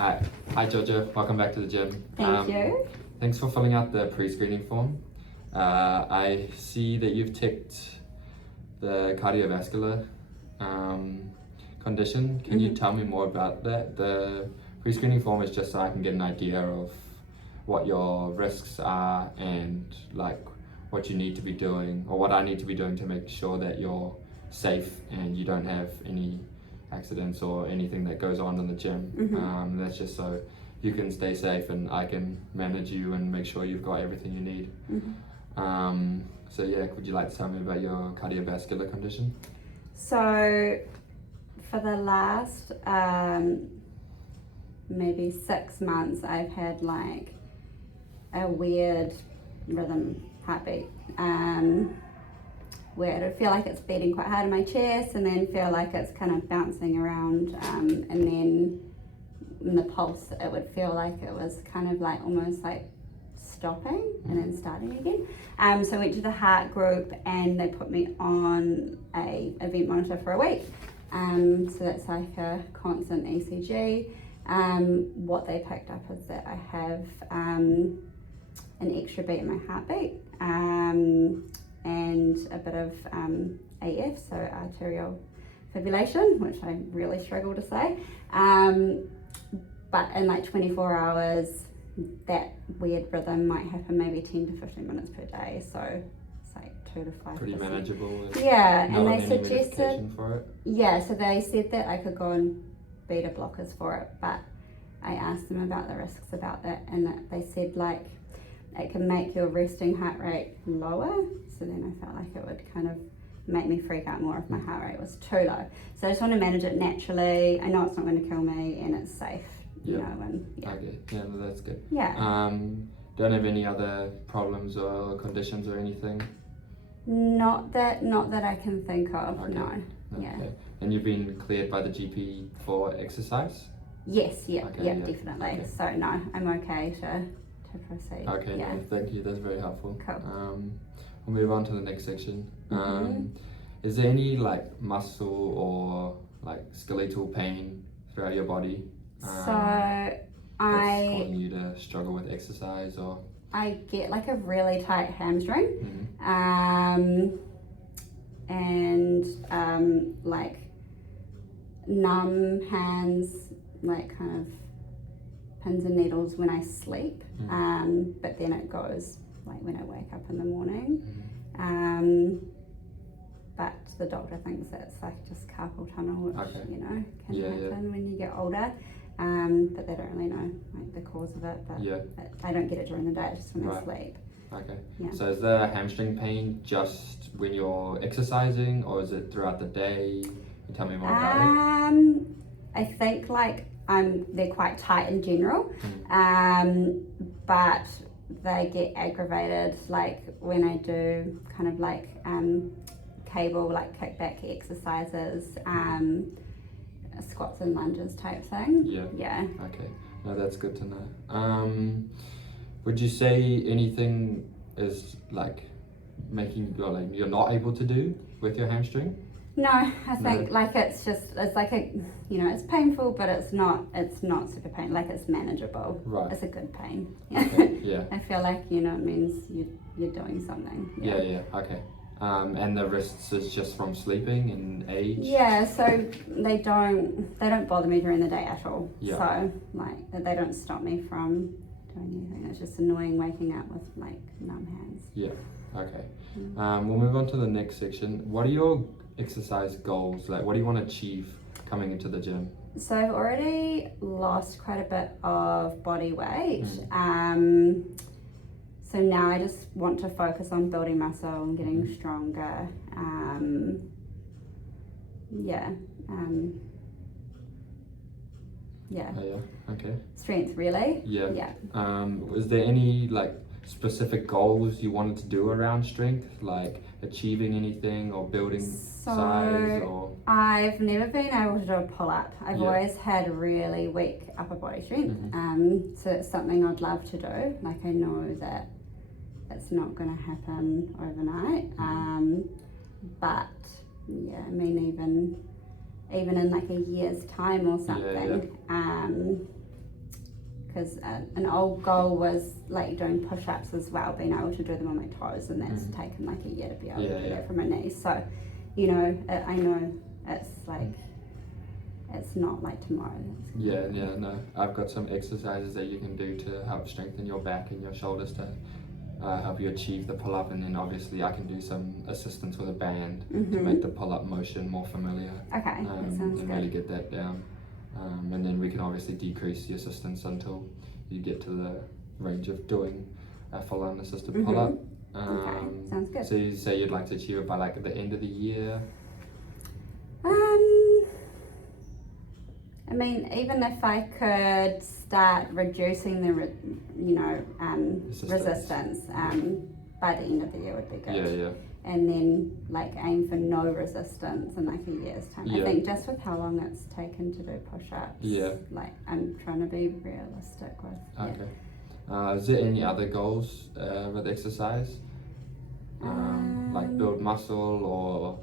Hi Georgia, welcome back to the gym. Thank you. Thanks for filling out the pre-screening form. I see that you've ticked the cardiovascular condition. Can you tell me more about that? The pre-screening form is just so I can get an idea of what your risks are and like what you need to be doing or what I need to be doing to make sure that you're safe and you don't have any accidents or anything that goes on in the gym. That's just so you can stay safe and I can manage you and make sure you've got everything you need. So yeah, would you like to tell me about your cardiovascular condition? So for the last maybe 6 months, I've had like a weird rhythm heartbeat where it'll feel like it's beating quite hard in my chest and then feel like it's kind of bouncing around, and then in the pulse it would feel like it was kind of like almost like stopping and then starting again. So I went to the heart group and they put me on a event monitor for a week. So that's like a constant ECG. What they picked up is that I have an extra beat in my heartbeat, and a bit of AF, so arterial fibrillation, which I really struggle to say. But in like 24 hours, that weird rhythm might happen maybe 10 to 15 minutes per day. So it's like 2 to 5%. Pretty manageable. Yeah, not and on they any suggested, medication for it? yeah, so they said that I could go on beta blockers for it, but I asked them about the risks about that, and that they said like it can make your resting heart rate lower, so then I felt like it would kind of make me freak out more if my heart rate was too low. So I just want to manage it naturally. I know it's not going to kill me and it's safe, you know, and yeah. Okay, yeah, no, that's good. Yeah. Don't have any other problems or conditions or anything? Not that I can think of, Okay. no. Yeah. Okay. And you've been cleared by the GP for exercise? Yes, yeah, Okay, yeah, yeah. definitely. Okay. So no, I'm okay to proceed. Okay, yeah. no, thank you, that's very helpful. Cool. We'll move on to the next section. Is there any like muscle or like skeletal pain throughout your body? So That's causing you to struggle with exercise or? I get like a really tight hamstring, and like numb hands, like kind of pins and needles when I sleep, but then it goes like when I wake up in the morning. But the doctor thinks that's like just carpal tunnel, which you know can happen when you get older. But they don't really know like the cause of it. But I don't get it during the day; it's just when I sleep. Okay. Yeah. So is the hamstring pain just when you're exercising, or is it throughout the day? Can you tell me more about it? I think like they're quite tight in general, but they get aggravated like when I do kind of like cable like kickback exercises, squats and lunges type thing. Yeah. Okay. No, that's good to know. Would you say anything is like making you like you're not able to do with your hamstring? No, I think like it's like a, you know, it's painful, but it's not super pain. Like it's manageable. Right. It's a good pain. Okay. Yeah. I feel like, you know, it means you're doing something. Yeah. Okay. And the wrists is just from sleeping and age? Yeah, so they don't bother me during the day at all. Yeah. So like they don't stop me from doing anything. It's just annoying waking up with like numb hands. Yeah. Okay. We'll move on to the next section. What are your exercise goals? Like what do you want to achieve coming into the gym? So I've already lost quite a bit of body weight. So now I just want to focus on building muscle and getting stronger. Yeah. Okay. Strength, really. Yeah. Was there any like specific goals you wanted to do around strength, like achieving anything or building size or? I've never been able to do a pull-up. I've always had really weak upper body strength. So it's something I'd love to do. Like I know that it's not going to happen overnight. But yeah, I mean even in like a year's time or something, because an old goal was like doing push-ups as well, being able to do them on my toes, and that's taken like a year to be able to do that from my knees. So, you know, I know it's like, it's not like tomorrow. Yeah, no. I've got some exercises that you can do to help strengthen your back and your shoulders to help you achieve the pull-up, and then obviously I can do some assistance with a band to make the pull-up motion more familiar. Okay, that sounds and good. really get that down. And then we can obviously decrease the assistance until you get to the range of doing a full-on assisted pull-up. Okay, sounds good. So you say you'd like to achieve it by like at the end of the year? I mean, even if I could start reducing the, resistance, by the end of the year would be good. Yeah. And then like aim for no resistance in like a year's time. I think just with how long it's taken to do push-ups. Like I'm trying to be realistic with. Okay. Is there any other goals with exercise? Like build muscle or?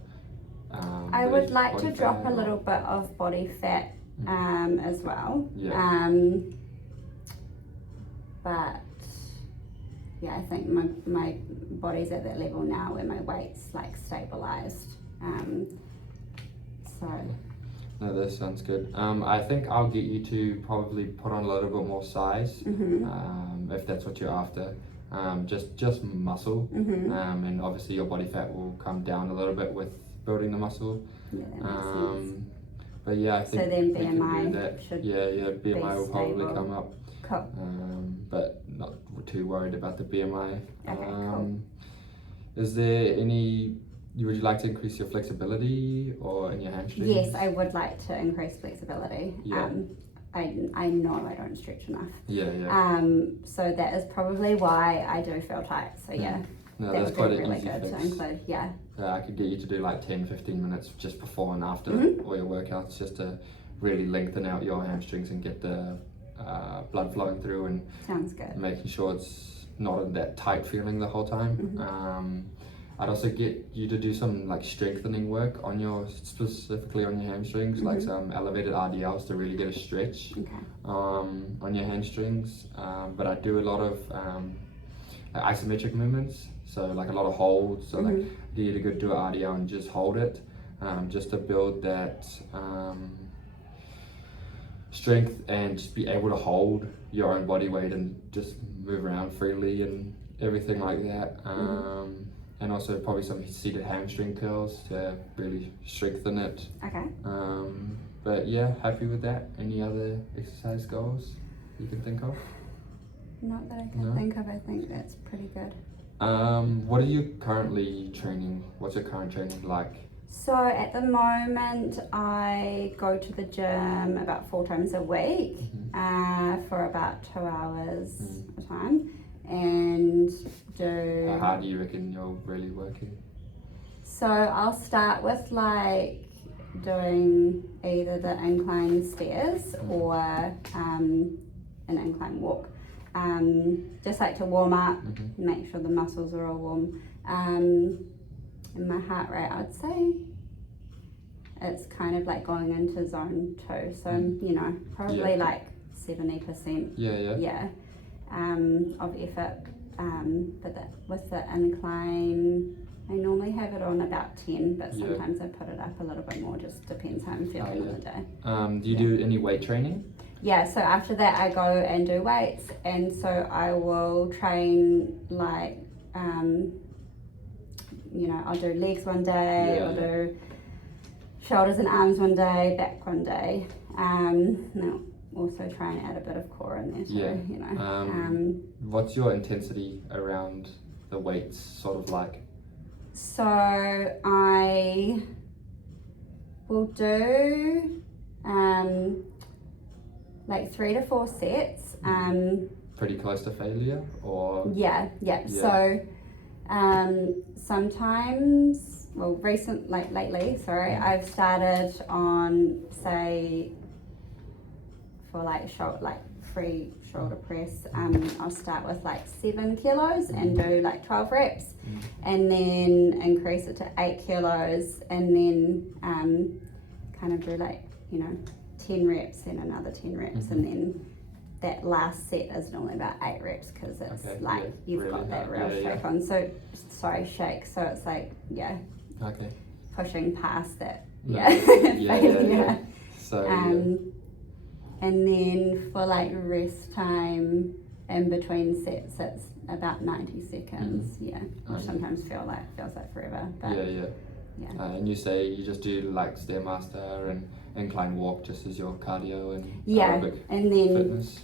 I would like to body drop fat a little bit of body fat as well. But yeah, I think my body's at that level now where my weight's like stabilized. So. No, that sounds good. I think I'll get you to probably put on a little bit more size, if that's what you're after. Just muscle, and obviously your body fat will come down a little bit with building the muscle. Yeah, that makes sense. But yeah, I think so then we can BMI do that. should BMI will probably stable. come up. Cool. But not too worried about the BMI. Okay, cool. Is there any? Would you like to increase your flexibility or in your hamstrings? Yes, I would like to increase flexibility. Yeah. I know I don't stretch enough. Yeah. So that is probably why I do feel tight. So yeah, No, that that's would quite be an really easy good fix. to include. Yeah. I could get you to do like 10-15 minutes just before and after all your workouts, just to really lengthen out your hamstrings and get the blood flowing through, and Sounds good. making sure it's not in that tight feeling the whole time. I'd also get you to do some like strengthening work on specifically on your hamstrings, like some elevated RDLs to really get a stretch on your hamstrings. But I do a lot of like isometric movements, so like a lot of holds. So like you could do an RDL and just hold it, just to build that strength and just be able to hold your own body weight and just move around freely and everything like that. And also probably some seated hamstring curls to really strengthen it. Okay. But yeah, happy with that. Any other exercise goals you can think of? Not that I can think of. I think that's pretty good. What are you currently training? What's your current training like? So at the moment, I go to the gym about 4 times a week for about 2 hours a time, and do. How do you reckon you're really working? So I'll start with like doing either the incline stairs or an incline walk. Just like to warm up, make sure the muscles are all warm. And my heart rate, I'd say it's kind of like going into zone 2. So, you know, probably like 70%. Yeah. Of effort. But with the incline, I normally have it on about 10, but sometimes I put it up a little bit more, just depends how I'm feeling on the day. Do you do any weight training? Yeah, so after that I go and do weights, and so I will train like, you know, I'll do legs one day, I'll do shoulders and arms one day, back one day, and I'll also try and add a bit of core in there too, you know. What's your intensity around the weights sort of like? So I will do like 3 to 4 sets. Pretty close to failure, or? Yeah. So sometimes, well, lately, I've started on, say, for like free shoulder press, I'll start with like 7 kilos and do like 12 reps, and then increase it to 8 kilos, and then kind of do like, you know, 10 reps and another 10 reps, and then that last set is normally about 8 reps because it's Okay, like yeah, you've really got that hard. real Yeah, shake on. So shake. So it's like Okay. pushing past that. No, Yeah. yeah. So And then for like rest time in between sets, it's about 90 seconds. Yeah, which Okay. sometimes feels like forever. But yeah. yeah. And you say you just do like Stairmaster and incline walk just as your cardio and Yeah, aerobic and then fitness.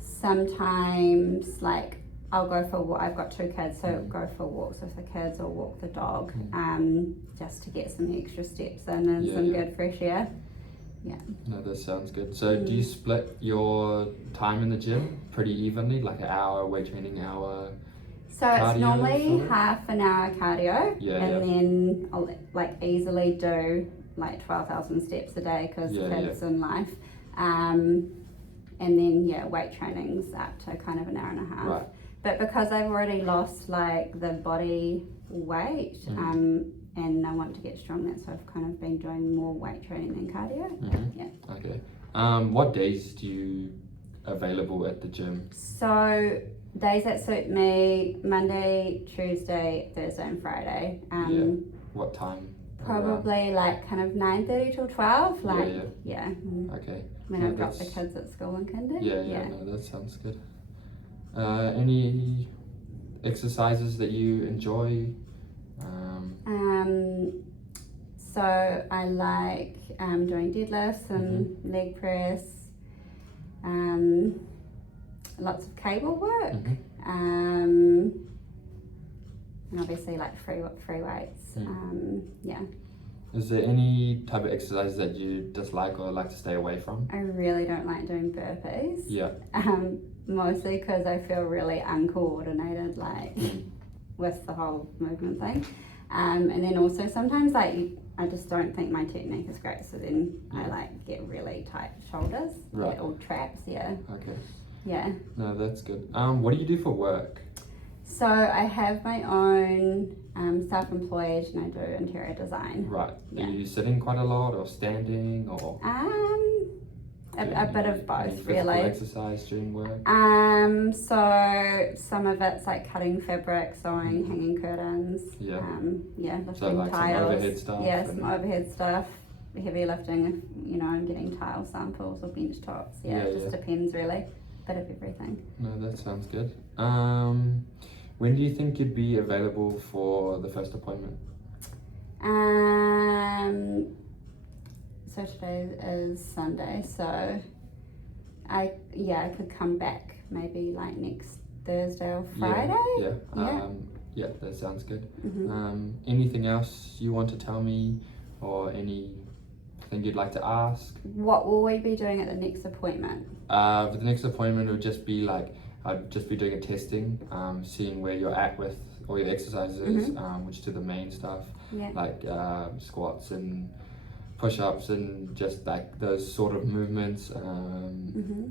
sometimes like I'll go for walk. I've got 2 kids, so go for walks with the kids or walk the dog, just to get some extra steps in and some good fresh air. No, that sounds good. So do you split your time in the gym pretty evenly, like an hour weight training, hour? So Cardio it's normally sort of? half an hour cardio, and then I'll like easily do like 12,000 steps a day because kids and life. And then weight training's up to kind of an hour and a half. Right. But because I've already lost like the body weight, and I want to get strong, that's why I've kind of been doing more weight training than cardio. Yeah. Okay. What days do you available at the gym? So days that suit me: Monday, Tuesday, Thursday, and Friday. What time? Probably like kind of 9:30 till 12. Like Okay. when I've got the kids at school and kinder. No, that sounds good. Any exercises that you enjoy? So I like doing deadlifts and leg press. Lots of cable work. And obviously like free weights. Is there any type of exercise that you dislike or like to stay away from? I really don't like doing burpees. Yeah. Mostly because I feel really uncoordinated, like with the whole movement thing. And then also sometimes like I just don't think my technique is great, so then I like get really tight shoulders, or traps. Okay. Yeah. No, that's good. What do you do for work? So I have my own self-employed, and I do interior design. Right. Yeah. Are you sitting quite a lot or standing or? A bit of any both, physical really. Exercise during work. So some of it's like cutting fabric, sewing, hanging curtains. Lifting So like tiles. some overhead stuff. Yeah, some overhead stuff. Heavy lifting if I'm getting tile samples or bench tops. It just depends really. Bit of everything. No, that sounds good. When do you think you'd be available for the first appointment? So today is Sunday, so I could come back maybe like next Thursday or Friday. Yeah, that sounds good. Anything else you want to tell me, or anything you'd like to ask? What will we be doing at the next appointment? For the next appointment, it would just be like I'd just be doing a testing, seeing where you're at with all your exercises, which to the main stuff, like squats and push-ups and just like those sort of movements.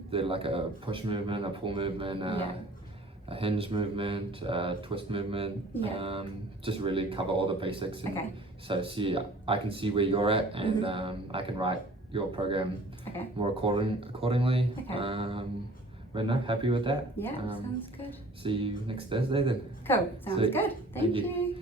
They're like a push movement, a pull movement, a hinge movement, twist movement. Just really cover all the basics. And so I can see where you're at, and I can write your program more accordingly. But no, happy with that. Sounds good. See you next Thursday then. Cool, sounds good. Thank you.